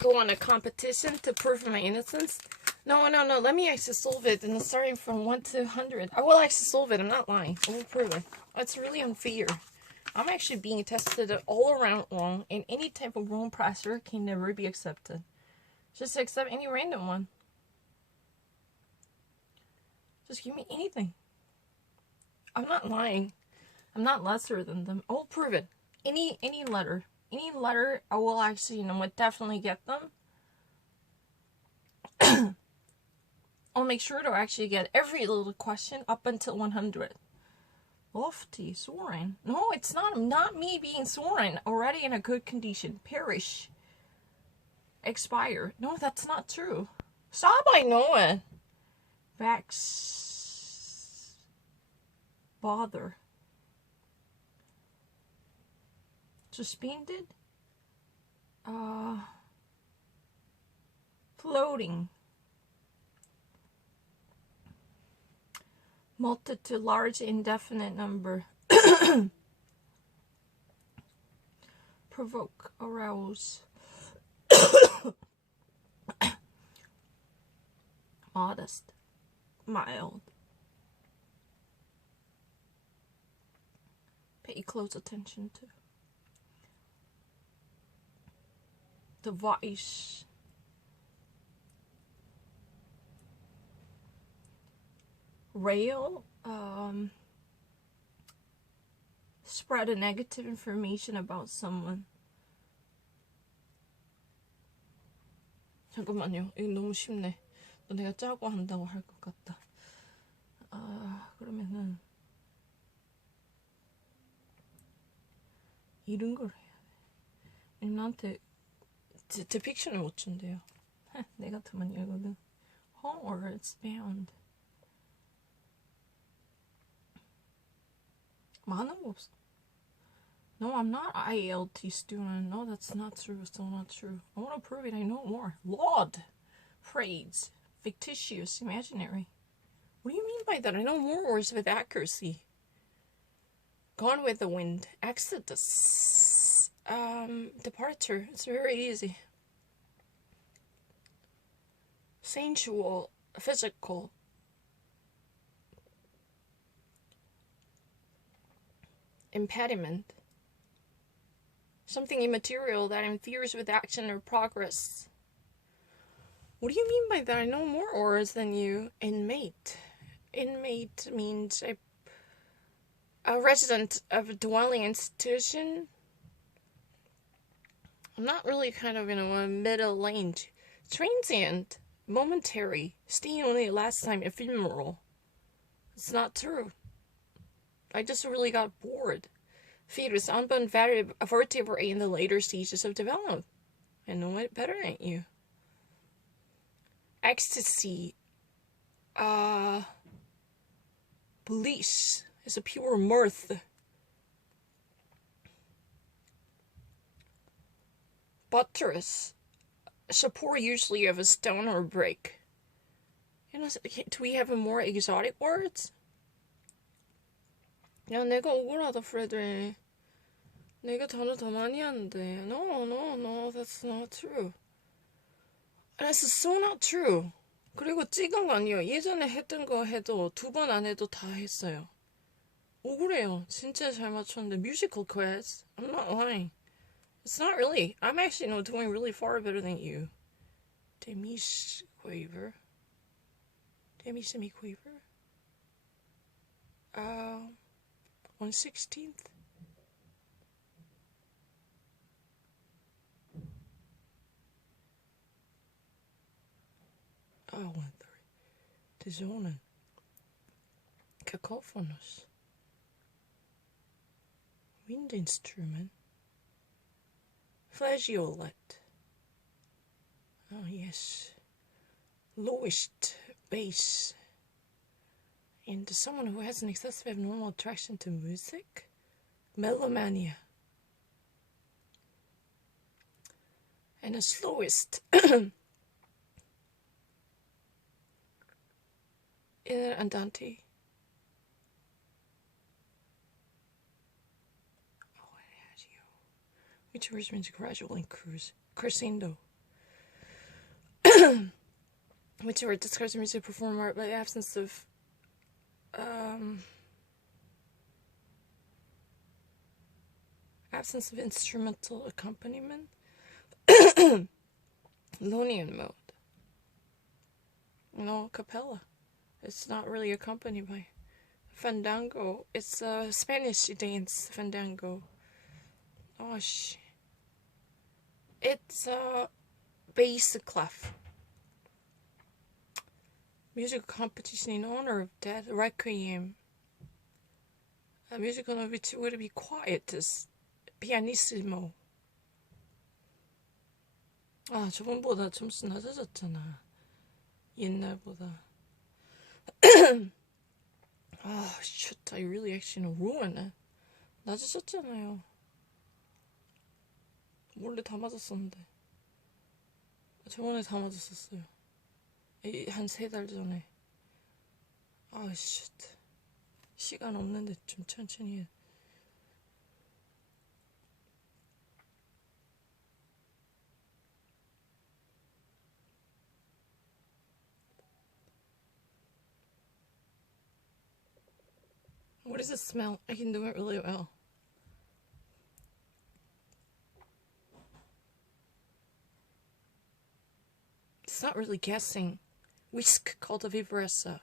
go on a competition to prove my innocence? No. Let me actually solve it. And starting from 1 to 100. I will actually solve it. I'm not lying. I will prove it. It's really unfair. I'm actually being tested all around wrong, and any type of wrong pressure can never be accepted. Just accept any random one. Just give me anything. I'm not lying. I'm not lesser than them. I will prove it. Any letter. Any letter, I will actually, would definitely get them. I'll make sure to actually get every little question up until 100. Lofty, Soren. No, it's not me being Soren. Already in a good condition. Perish. Expire. No, that's not true. Stop, I know it. Vex. Bother. Suspended. Floating. Multitude, large, indefinite number. Provoke, arouse. Modest, mild. Pay close attention to. Device. Rail. Spread a negative information about someone. 잠깐만요. 이거 너무 쉽네. 너네가 짜고 한다고 할 것 같다. 그러면은 이런 걸 해야 돼. 나한테 딕션을 못 준대요. 내 같으면 이거거든. Home or it's bound. 많은 거 없어. No, I'm not IELT student. No, that's not true. Still not true. I want to prove it. I know more. Laud. Phrase. Fictitious. Imaginary. What do you mean by that? I know more words with accuracy. Gone with the wind. Exodus. Departure. It's very easy. Sensual. Physical. Impediment. Something immaterial that interferes with action or progress. What do you mean by that? I know more auras than you. Inmate. Inmate means a resident of a dwelling institution. I'm not really kind of, a middle range. Transient. Momentary. Staying only last time. Ephemeral. It's not true. I just really got bored. Fetus, unborn vertebrae in the later stages of development. I know it better than you. Ecstasy. Bliss is a pure mirth. Buttress. Support usually of a stone or brick. Do we have more exotic words? 야, 내가 억울하다, 프레드. 내가 단어 더 많이 하는데. No, that's not true. That's so not true. 그리고 찍은 거 아니에요. 예전에 했던 거 해도 2번 안 해도 다 했어요. 억울해요. 진짜 잘 맞췄는데. Musical quiz. I'm not lying. It's not really. I'm actually doing really far better than you. Demi-quaver. Demi-semi-quaver. 1/16. Oh, 1/3. Dissonant. Cacophonous. Wind instrument. Flageolet. Oh, yes. Lowest bass. And someone who has an excessive abnormal attraction to music? Melomania. And the slowest. Andante. Oh, it has you. Which words means gradual and crescendo. which were describes a music performer by the absence of instrumental accompaniment. Lonian mode. No cappella. It's not really accompanied by fandango. It's a Spanish dance fandango. Oh sh. It's a bass clef. Music competition in honor of dead requiem. A musical note which would be quiet as pianissimo. 아, 저번보다 점수 낮아졌잖아. 옛날보다. 아, shit, I really actually ruined it. 낮아졌잖아요. 원래 다 맞았었는데. 저번에 다 맞았었어요. 한 3달 전에. 아, shit. 시간 없는데 좀 천천히 해. What does it smell? I can do it really well. It's not really guessing. Whisk cultivaressa.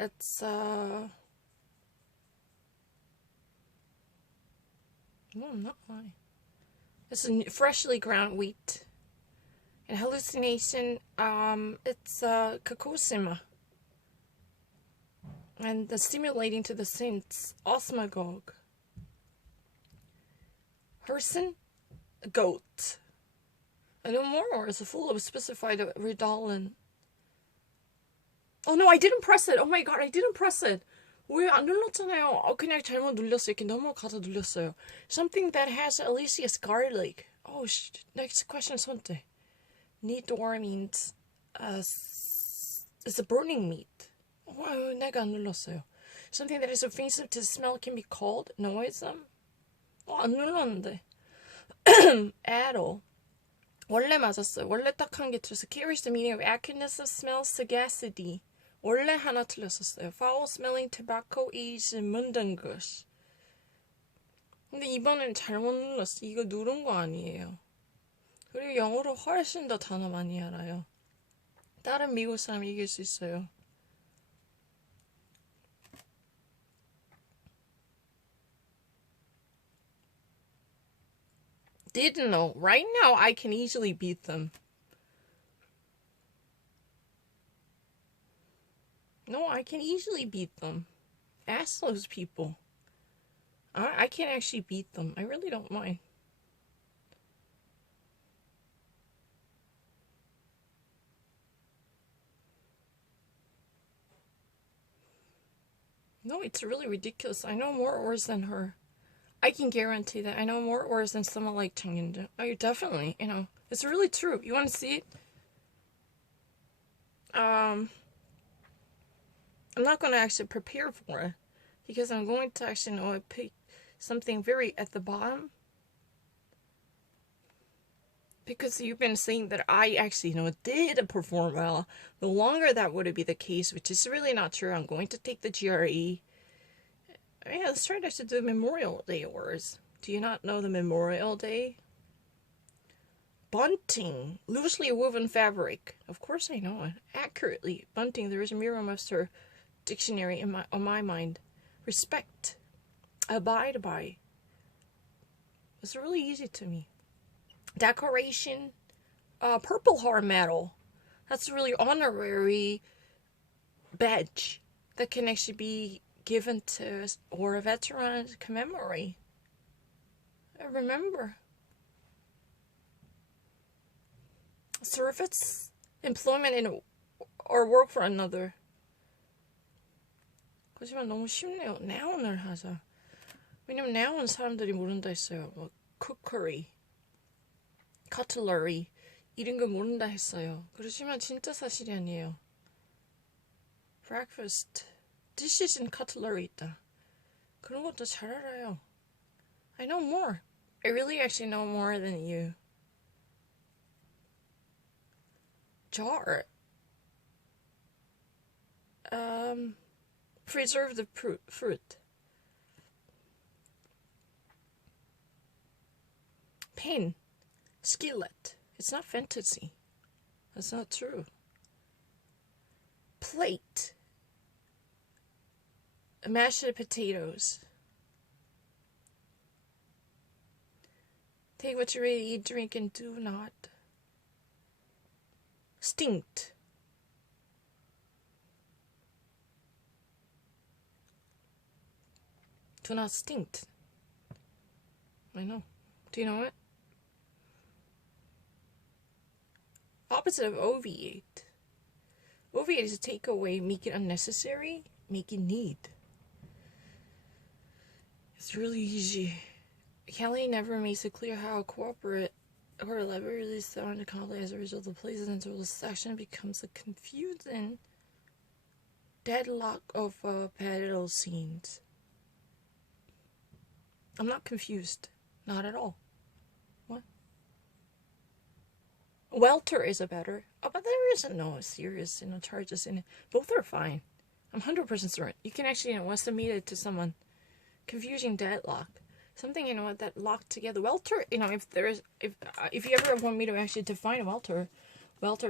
It's no, I'm not lying. It's a freshly ground wheat. And hallucination, it's Kakosima. And the stimulating to the sense, osmagog. Herson, goat. And no more is full of specified Ridolin. Oh no, I didn't press it. Oh my god, I didn't press it. 왜 안 눌렀잖아요. 그냥 잘못 눌렀어요. 이렇게 넘어가서 눌렀어요. Something that has Alicia's garlic. Oh, next question 선택. Nidor means it's a burning meat. 내가 안 눌렀어요. Something that is offensive to the smell can be called noisome. 안 눌렀는데. Addle. 원래 맞았어요. 원래 딱 한 개 틀렸어요. Carries the meaning of acuteness of smell, sagacity. 원래 하나 틀렸었어요. Foul smelling tobacco is mundangus. 근데 이번엔 잘못 눌렀어. 이거 누른 거 아니에요. 그리고 영어로 훨씬 더 단어 많이 알아요. 다른 미국 사람 이길 수 있어요. Didn't know. Right now, I can easily beat them. No, I can easily beat them. Ask those people. I can actually beat them. I really don't mind. No, it's really ridiculous. I know more words than her. I can guarantee that. I know more words than someone like Chang Yun. Oh, definitely. It's really true. You want to see it? I'm not going to actually prepare for it because I'm going to actually pick something very at the bottom. Because you've been saying that I actually, did perform well. The longer that would be the case, which is really not true. I'm going to take the GRE. Yeah, let's try to actually do Memorial Day words. Do you not know the Memorial Day? Bunting, loosely woven fabric. Of course I know it. Accurately. Bunting, there is a Merriam-Webster dictionary on my mind. Respect. Abide by. It's really easy to me. Decoration. Purple Heart Medal. That's a really honorary badge that can actually be given to or a veteran to commemorate. I remember. Service, employment in or work for another. 하지만 너무 쉽네요. noun을 하자. 왜냐면 noun 사람들이 모른다 했어요. 뭐 cookery, cutlery 이런 거 모른다 했어요. 그렇지만 진짜 사실이 아니에요. breakfast, dishes and cutlery 있다. 그런 것도 잘 알아요. I know more. I really actually know more than you. jar. Preserve the fruit. Pain. Skillet. It's not fantasy. That's not true. Plate. Mashed potatoes. Take what you ready to eat, drink, and do not. Stinct. Do not stink. I know. Do you know it? Opposite of obviate. Obviate is to take away, make it unnecessary, make it need. It's really easy. Kelly never makes it clear how corporate or lever is thrown into conflict as a result of places until the section becomes a confusing deadlock of battle scenes. I'm not confused. Not at all. What? Welter is a better. Oh, but there isn't no serious, charges in it. Both are fine. I'm 100% certain. You can actually, once to meet it to someone, confusing deadlock. Something, that locked together. Welter, if you ever want me to actually define a welter,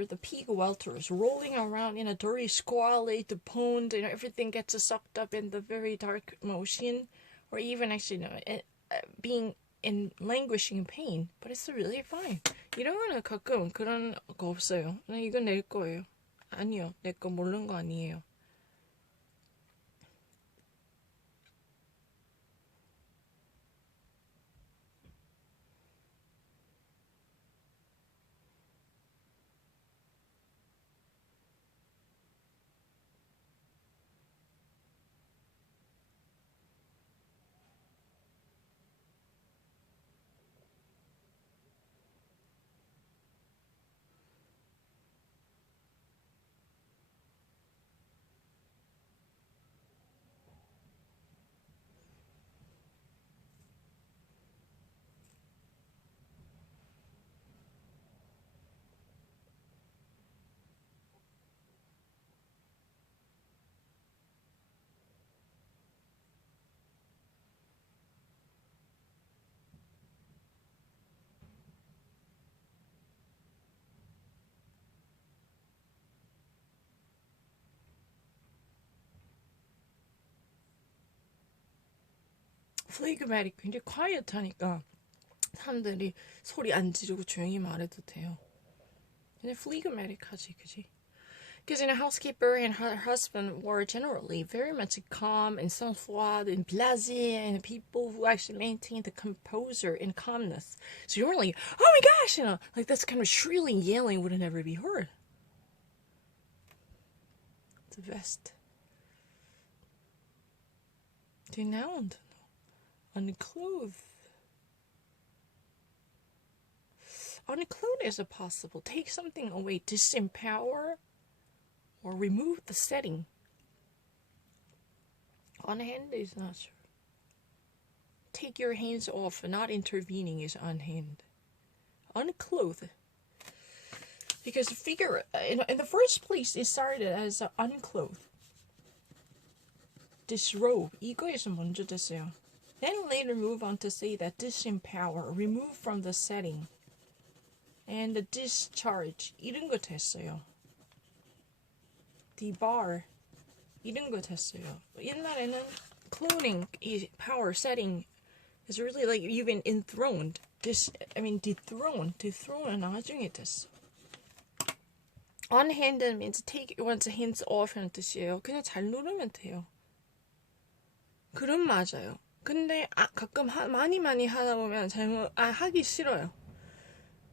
the peak welter is rolling around in a dirty, squalid pond, everything gets sucked up in the very dark motion, or even actually, being in languishing pain, but it's really fine. 이런 거는 가끔 그런 거 없어요. 이건 낼 거예요. 아니요, 내 거 모르는 거 아니에요. 플레이그매틱 굉장히 quiet하니까 사람들이 소리 안 지르고 조용히 말해도 돼요. 근데 플레이그매틱하지, 그지? Because housekeeper and her husband were generally very much calm and sang-froid and blasé, and people who actually maintained the composure and calmness. So you weren't like, oh my gosh, like this kind of shrilling yelling would never be heard. It's the best. Denounced. Unclothed. Unclothed is a possible. Take something away, disempower, or remove the setting. Unhand is not sure. Take your hands off. Not intervening is unhand. Unclothed. Because figure, in the first place, it started as unclothed. Disrobe. 이거에서 먼저 됐어요. Then later move on to say that disempower, remove from the setting. And the discharge, 이런 거 됐어요. Debar, 이런 거 됐어요. 옛날에는 clothing, power setting is really like you've been enthroned. Dethroned. Dethroned 나중에 됐어. Unhanded means take one's hands off 하는 뜻이에요. 그냥 잘 누르면 돼요. 그럼 맞아요. 근데 가끔 많이 하다 보면 하기 싫어요.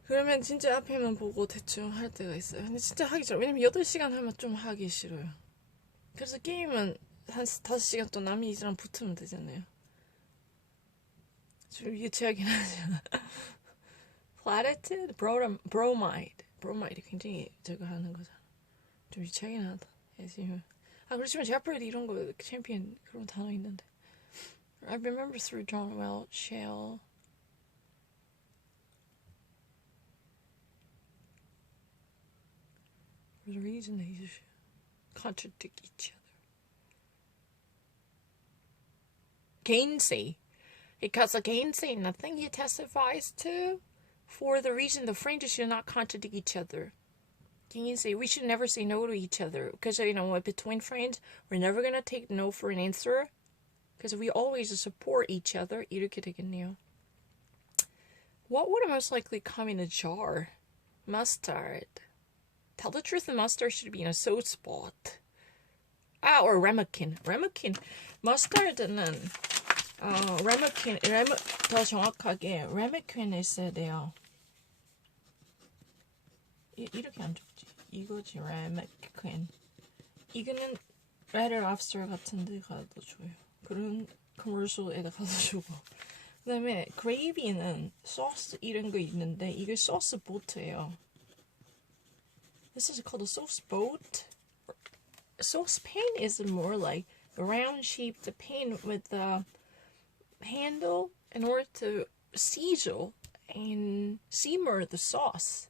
그러면 진짜 앞에만 보고 대충 할 때가 있어요. 근데 진짜 하기 싫어요. 왜냐면 8시간 하면 좀 하기 싫어요. 그래서 게임은 한 5시간 또 남이 이랑 붙으면 되잖아요. 좀 유치하긴 하지만. Platitude? Bromide. 브로마이드 굉장히 저거 하는 거잖아. 좀 유치하긴 하다. 그렇지만 제아프리드 이런 거 챔피언 그런 단어 있는데. I remember through John Welch, Shell. for the reason they contradict each other. Gainsay. Because a gainsay nothing he testifies to, for the reason the friends should not contradict each other. Gainsay, we should never say no to each other. Because, you know what, between friends, we're never going to take no for an answer. Because we always support each other. 이렇게 되겠네요. What would most likely come in a jar? Mustard. Tell the truth, the mustard should be in a soap spot. Or ramekin. Ramekin. mustard는 더 정확하게 ramekkin에 있어야 돼요. 이렇게 안 좋지. 이거지, ramekkin. 이거는 Red Lobster 같은 데 가도 줘요. 그런 커머셜에다 가서 주고. 그 다음에 gravy는 소스 이런 거 있는데 이게 소스 보트예요. This is called a sauce boat. Saucepan is more like a round-shaped pan with a handle in order to sizzle and simmer the sauce.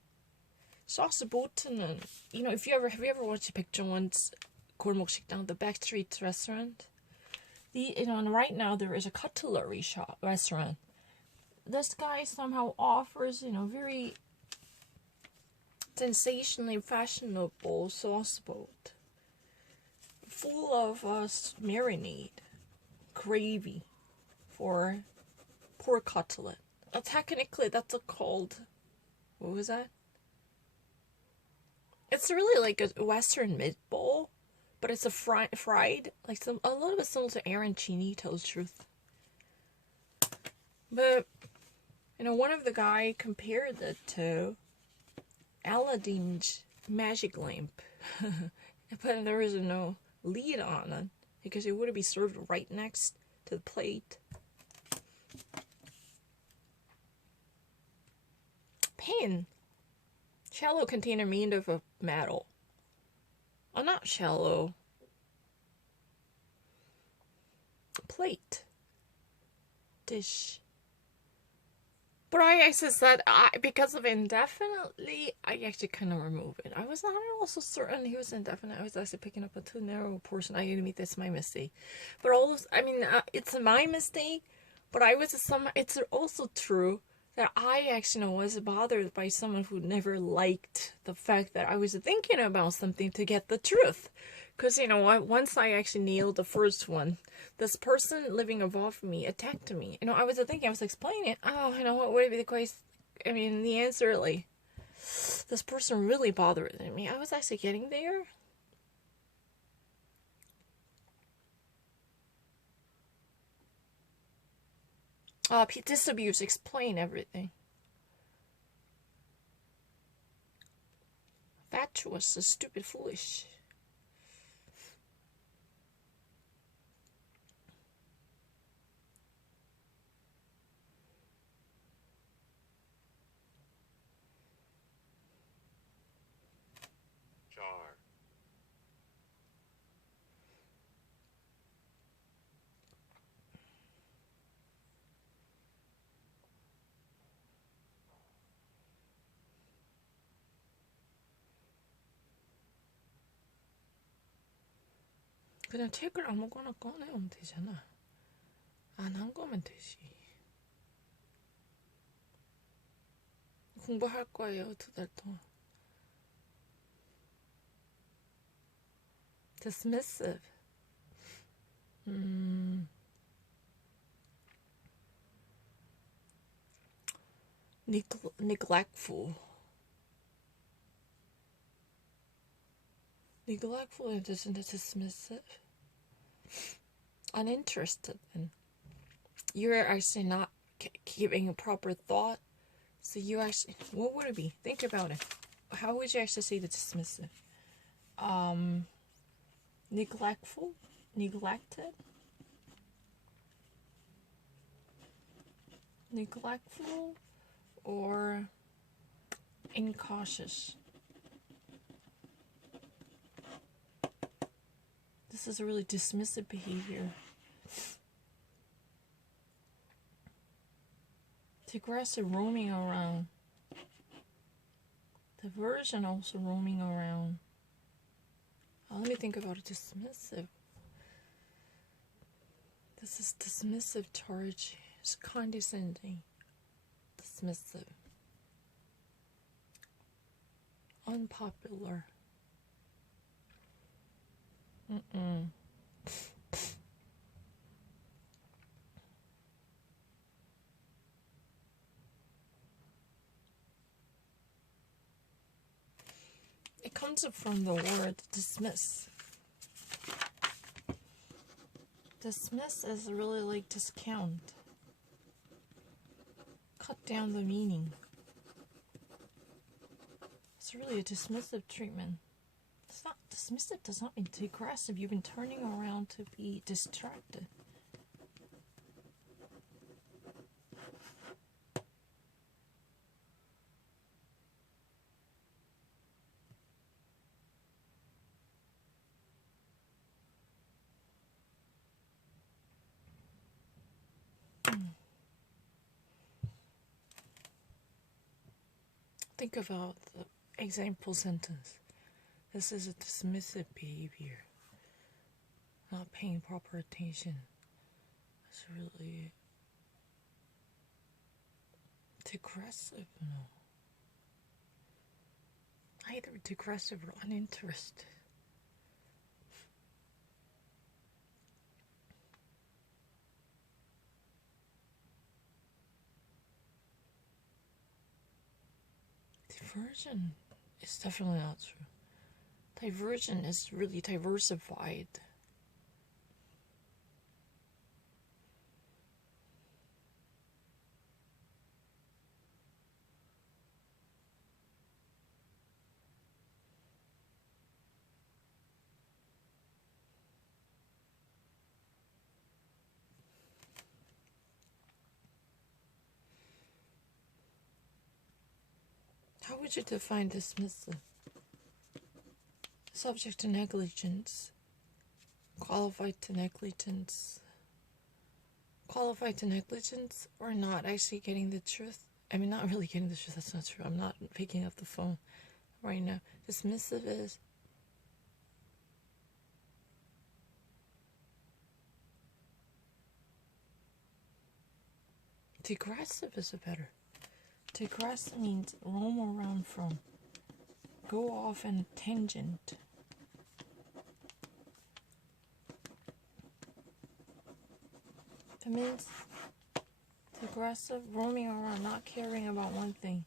Sauce boat는, you know, have you ever watched 백종원's 골목 식당, the Backstreet restaurant? Right now there is a cutlery restaurant. This guy somehow offers, very sensationally fashionable sauce boat, full of marinade, gravy for pork cutlet. Technically, that's called, what was that? It's really like a Western meatball, but it's a fried, like a little bit similar to arancini, tell the truth. But, one of the guy compared it to Aladdin's magic lamp. But there is no lid on it, because it would be served right next to the plate. Pan. Shallow container made of a metal. Oh, not shallow. Plate. Dish. But I actually said, because of indefinitely, I actually kind of remove it. I was not also certain he was indefinite. I was actually picking up a too narrow portion. I admit that's my mistake. But it's my mistake. But it's also true that I actually was bothered by someone who never liked the fact that I was thinking about something to get the truth. Because, once I actually nailed the first one, this person living above me attacked me. I was explaining it. Oh, what would be the question? The answer, this person really bothered me. I was actually getting there. Disabuse, explain everything. Fatuous, stupid, foolish. jar, 그냥 책을 아무거나 꺼내면 되잖아. 안 한 거면 되지. 공부할 거예요, 2달 동안. Dismissive. Neglectful. Neglectful isn't dismissive. Uninterested in. You're actually not giving a proper thought. So you actually, what would it be? Think about it. How would you actually say the dismissive? Neglectful? Neglected? Neglectful? Or incautious? This is a really dismissive behavior. Digressive, roaming around. Diversion, also roaming around. Let me think about it. Dismissive. This is dismissive charge. It's condescending. Dismissive. Unpopular. It comes from the word dismiss. Dismiss is really like discount. Cut down the meaning. It's really a dismissive treatment. It's not dismissive, does not mean aggressive. You've been turning around to be distracted. Think about the example sentence. This is a dismissive behavior. Not paying proper attention. It's really aggressive, no. Either aggressive or uninterested. Diversion is definitely not true. Diversion is really diversified. How would you define dismissive? Subject to negligence. Qualified to negligence. Qualified to negligence or not actually getting the truth. I mean, not really getting the truth, that's not true. I'm not picking up the phone right now. Dismissive is digressive is a better. Digress means roam around from. Go off in a tangent. It means digressive, roaming around, not caring about one thing.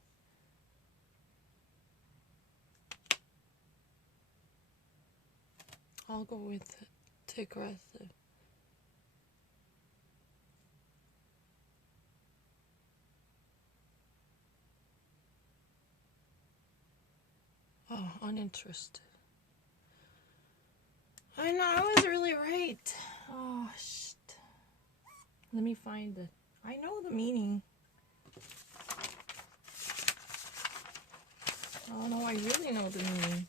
I'll go with digressive. Oh, uninterested. I know, I was really right. Oh, shit. Let me find it. I know the meaning. Oh no, I really know the meaning.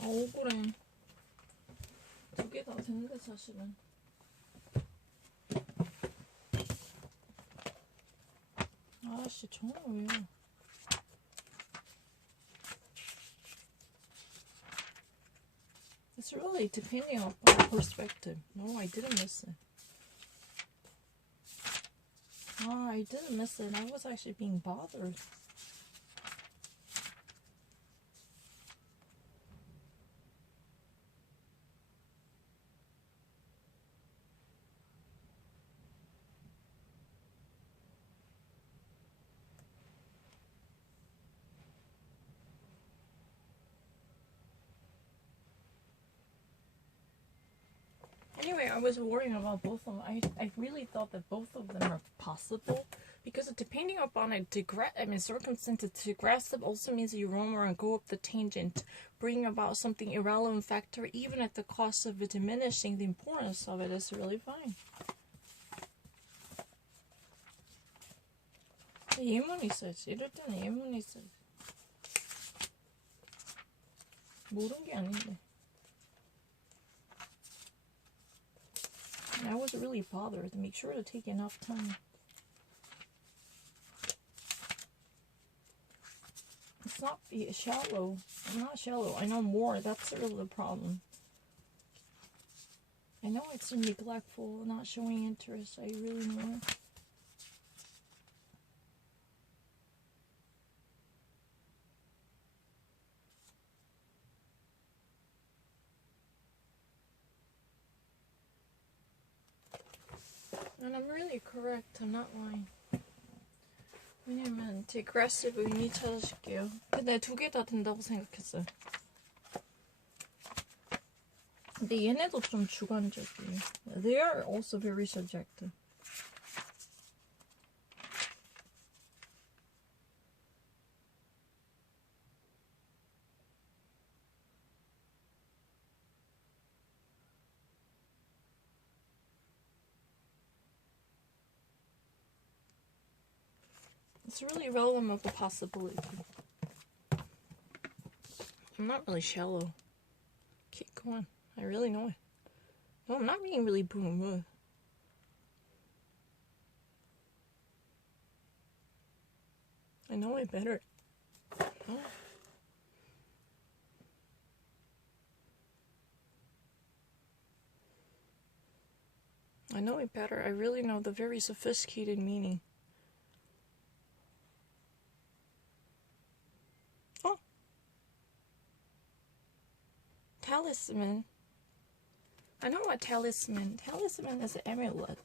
억울해. 두 개 다 되는데 사실은. 아씨 정말 왜요? It's really depending on perspective. No, I didn't miss it. I didn't miss it. I was actually being bothered. Anyway, I was worrying about both of them. I really thought that both of them are possible because depending upon circumstances, digressive also means you roam around, go up the tangent, bring about something irrelevant factor, even at the cost of diminishing the importance of it. Is really fine. 예문 있어야지. 이럴 때는 예문 있어야지. 모르는 게 아닌데. I was really bothered to make sure to take enough time. It's not shallow. I'm not shallow. I know more. That's sort of the problem. I know it's neglectful, not showing interest. I really know. And I'm really correct. I'm not lying. 왜냐면 디그레시브 의미 찾아줄게요. 근데 두 개 다 된다고 생각했어요. 근데 얘네도 좀 주관적이에요. They are also very subjective. It's really realm of the possibility. I'm not really shallow. Keep going. I really know it. No, I'm not being really boom. I know it better. Oh. I know it better. I really know the very sophisticated meaning. Oh. Talisman. I know what talisman. Talisman is an amulet.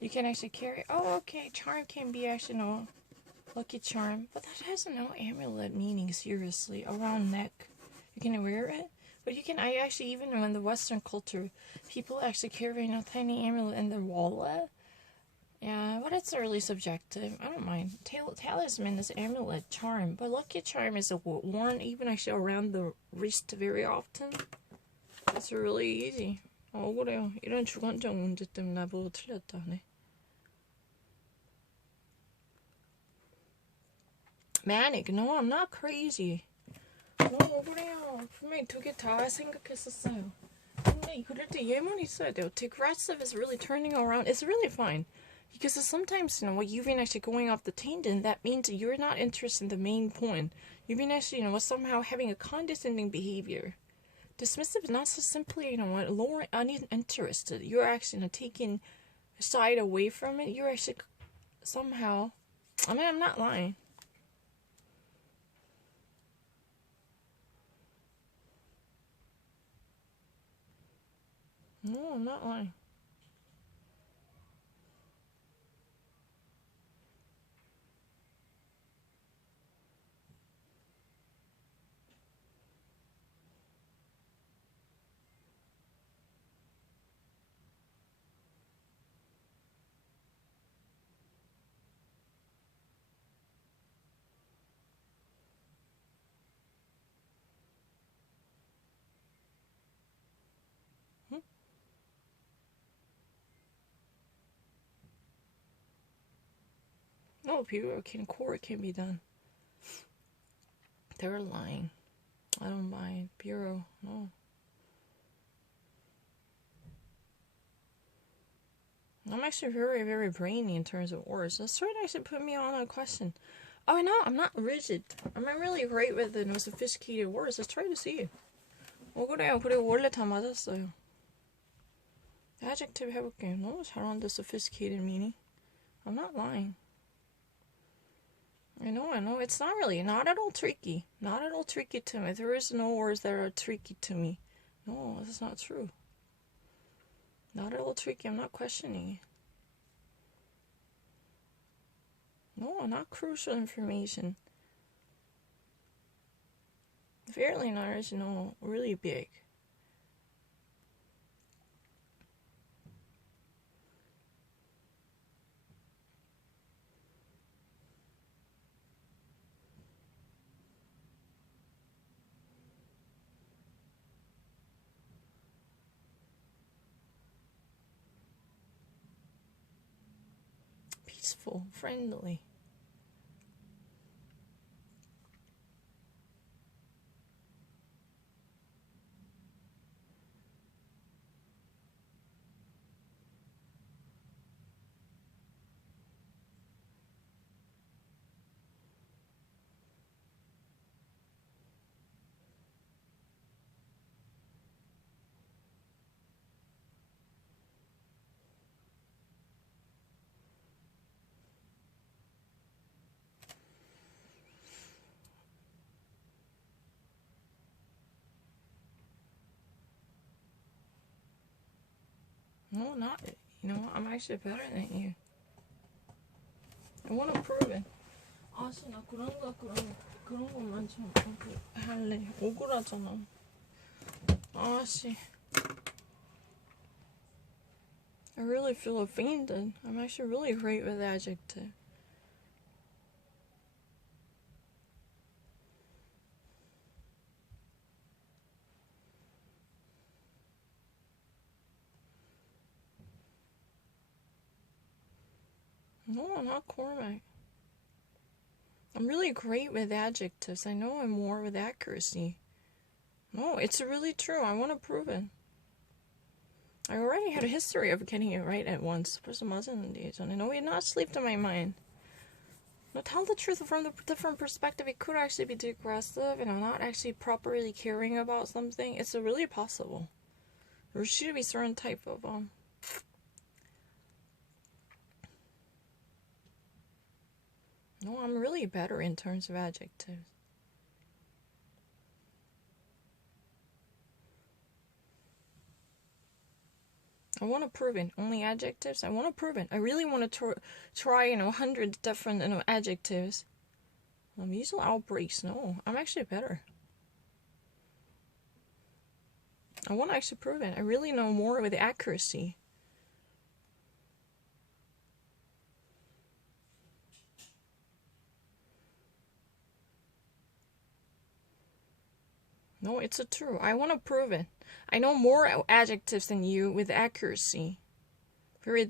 You can actually carry. Oh, okay. Charm can be actually no lucky charm, but that has no amulet meaning. Seriously, around neck, you can wear it. But you can. I actually even know in the Western culture, people actually carry a tiny amulet in their wallet. Yeah, but it's really subjective. I don't mind. Talisman is amulet charm, but lucky charm is worn even actually around the wrist very often. It's really easy. 억울해요. 이런 주관적 문제 때문에 나보고 틀렸다 하네. Manic. No, I'm not crazy. 너무 억울해요. 분명히 두 개 다 생각했었어요. 근데 그럴 때 예문 있어야 돼요. Digressive is really turning around. It's really fine. Because sometimes, what you've been actually going off the tangent, that means you're not interested in the main point. You've been actually, somehow having a condescending behavior. Dismissive is not so simply, lowering uninterested. You're actually taking a side away from it. You're actually somehow, I'm not lying. No, I'm not lying. No, court can be done. They're lying. I don't mind. Bureau, no. I'm actually very, very brainy in terms of words. That's sort of actually put me on a question. Oh, I know, I'm not rigid. I'm really great with the sophisticated words. Let's try to see it. 그래요. 그리고 원래 다 맞았어요. Adjective 해볼게요. 너무 잘한다, sophisticated meaning. I'm not lying. I know. It's not at all tricky. Not at all tricky to me. There is no words that are tricky to me. No, that's not true. Not at all tricky. I'm not questioning it. No, not crucial information. Fairly not, really big. Peaceful, friendly. No, not. You know what? I'm actually better than you. I want to prove it. 아씨, 나 그런 것만 좀 할래. 억울하잖아. 아씨. I really feel offended. I'm actually really great with adjective. No, not Cormac. I'm really great with adjectives. I know I'm more with accuracy. No, it's really true. I want to prove it. I already had a history of getting it right at once. 벌써 맞았는데 예전에. No, it not slipped in my mind. No, tell the truth from the different perspective. It could actually be aggressive and I'm not actually properly caring about something. It's really possible. There should be certain type of No, I'm really better in terms of adjectives. I want to prove it. Only adjectives? I want to prove it. I really want to try 100 different adjectives. Measles outbreaks. No, I'm actually better. I want to actually prove it. I really know more with accuracy. No, it's true. I want to prove it. I know more adjectives than you with accuracy. Very